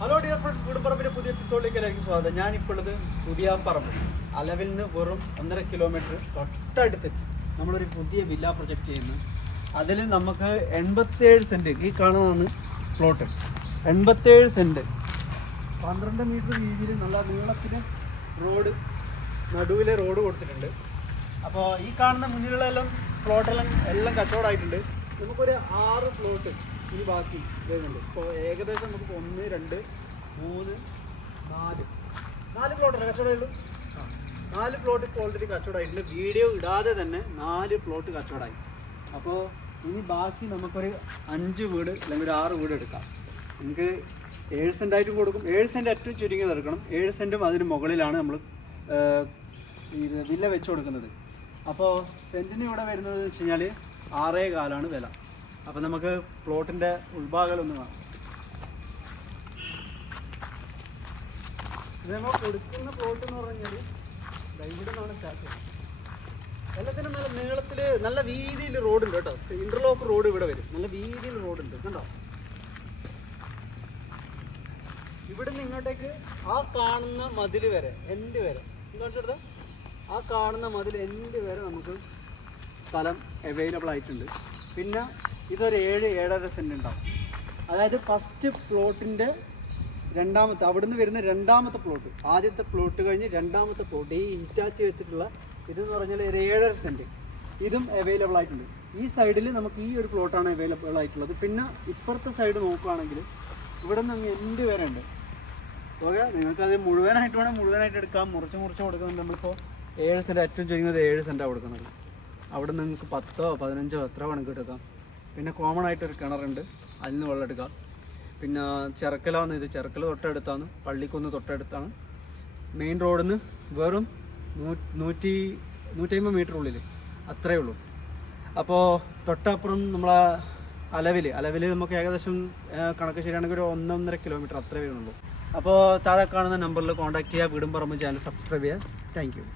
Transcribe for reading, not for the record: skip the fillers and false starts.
Hello dear friends, വീടുപറമ്പിന്റെ പുതിയ എപ്പിസോഡിലേക്ക് എല്ലാവർക്കും സ്വാഗതം. ഞാനിപ്പോൾ ഉള്ളത് പുതിയാപ്പറമ്പ് അലവിൽ നിന്ന് വെറും 1.5 കിലോമീറ്റർ തൊട്ടടുത്ത് നമ്മളൊരു പുതിയ വില്ല പ്രൊജക്റ്റ് ചെയ്യുന്നു. അതിൽ നമുക്ക് 87 സെൻറ്റ്, ഈ കാണുന്നതാണ് പ്ലോട്ട്. 87 സെൻറ്റ്, 12 മീറ്റർ വീതിയിൽ നല്ല നീളത്തിന് റോഡ്, നടുവിലെ റോഡ് കൊടുത്തിട്ടുണ്ട്. അപ്പോൾ ഈ കാണുന്ന മുന്നിലുള്ള എല്ലാം കച്ചവടമായിട്ടുണ്ട്. നമുക്കൊരു 6 പ്ലോട്ട് ഈ ബാക്കി വരുന്നുണ്ട്. ഇപ്പോൾ ഏകദേശം നമുക്ക് 1, 2, 3, 4 പ്ലോട്ടല്ലേ കച്ചവടമുള്ളൂ. 4 പ്ലോട്ട് ഇപ്പോൾ ഓൾറെഡി കച്ചവടമായിട്ടുണ്ട്. വീഡിയോ ഇടാതെ തന്നെ 4 പ്ലോട്ട് കച്ചവടമായി. അപ്പോൾ ഇനി ബാക്കി നമുക്കൊരു 5 വീട് അല്ലെങ്കിൽ ഒരു 6 വീട് എടുക്കാം. നമുക്ക് 7 സെൻറ്റായിട്ടും കൊടുക്കും. 7 സെൻറ്റ് ഏറ്റവും ചുരുങ്ങിയത് എടുക്കണം. 7 സെൻറ്റും അതിന് മുകളിലാണ് നമ്മൾ ഇത് വില്ല വെച്ച് കൊടുക്കുന്നത്. അപ്പോൾ സെൻറ്റിന് ഇവിടെ വരുന്നത് വെച്ച് കഴിഞ്ഞാൽ 6.25 വില. അപ്പോൾ നമുക്ക് പ്ലോട്ടിൻ്റെ ഉൾഭാഗം ഒന്ന് കാണാം. ഇത് നമ്മൾ കൊടുക്കുന്ന പ്ലോട്ട് എന്ന് പറഞ്ഞാൽ ഇവിടെ നിന്നാണ് സ്റ്റാർട്ട് ചെയ്യുന്നത്. എല്ലാത്തിനും നല്ല നീളത്തിൽ നല്ല വീതിയിൽ റോഡുണ്ട് കേട്ടോ. ഇൻ്റർലോക്ക് റോഡ് ഇവിടെ വരും. നല്ല വീതിയിൽ റോഡുണ്ട് കണ്ടോ. ഇവിടെ നിന്ന് ഇങ്ങോട്ടേക്ക് ആ കാണുന്ന മതിൽ വരെ എൻഡ് വരെ എന്താ, ആ കാണുന്ന മതിൽ എൻഡ് വരെ നമുക്ക് സ്ഥലം അവൈലബിൾ ആയിട്ടുണ്ട്. പിന്നെ ഇതൊരു 7-7.5 സെൻറ്റ് ഉണ്ടാവും. അതായത് ഫസ്റ്റ് പ്ലോട്ടിൻ്റെ രണ്ടാമത്തെ, അവിടുന്ന് വരുന്ന രണ്ടാമത്തെ പ്ലോട്ട്, ആദ്യത്തെ പ്ലോട്ട് കഴിഞ്ഞ് രണ്ടാമത്തെ പ്ലോട്ട്, ഈ ഇറ്റാച്ച് വെച്ചിട്ടുള്ള ഇതെന്ന് പറഞ്ഞാൽ ഒരു 7.5 സെൻറ്റ്, ഇതും അവൈലബിൾ ആയിട്ടുണ്ട്. ഈ സൈഡിൽ നമുക്ക് ഈ ഒരു പ്ലോട്ടാണ് അവൈലബിൾ ആയിട്ടുള്ളത്. പിന്നെ ഇപ്പുറത്തെ സൈഡ് നോക്കുകയാണെങ്കിൽ ഇവിടെ നിന്ന് എൻഡ് വരെ ഉണ്ട്. ഓക്കെ, നിങ്ങൾക്കത് മുഴുവനായിട്ട് വേണം മുഴുവനായിട്ട് എടുക്കാം. മുറിച്ച് കൊടുക്കുന്നത് നമ്മളിപ്പോൾ 7 സെൻറ്റ്, ഏറ്റവും ചുരുങ്ങിയത് 7 സെൻറ്റാണ് കൊടുക്കുന്നത്. അവിടെ നിങ്ങൾക്ക് 10ഓ 15ഓ എത്ര വേണമെങ്കിൽ എടുക്കാം. പിന്നെ കോമൺ ആയിട്ടൊരു കിണറുണ്ട്, അതിൽ നിന്ന് വെള്ളം എടുക്കാം. പിന്നെ ചെറുക്കലാന്ന്, ഇത് ചെറുക്കൽ തൊട്ടടുത്താണ്, പള്ളിക്കുന്ന് തൊട്ടടുത്താണ്. മെയിൻ റോഡിൽ നിന്ന് വെറും 150 മീറ്റർ ഉള്ളിൽ അത്രയേ ഉള്ളൂ. അപ്പോൾ തൊട്ടപ്പുറം നമ്മളെ അലവിൽ നമുക്ക് ഏകദേശം കണക്ക് ശരിയാണെങ്കിൽ ഒരു 1-1.5 കിലോമീറ്റർ അത്രയേ ഉള്ളൂ. അപ്പോൾ താഴെ കാണുന്ന നമ്പറിൽ കോൺടാക്ട് ചെയ്യുക. വീടും പറമ്പ് ചാനൽ സബ്സ്ക്രൈബ് ചെയ്യുക. Thank you.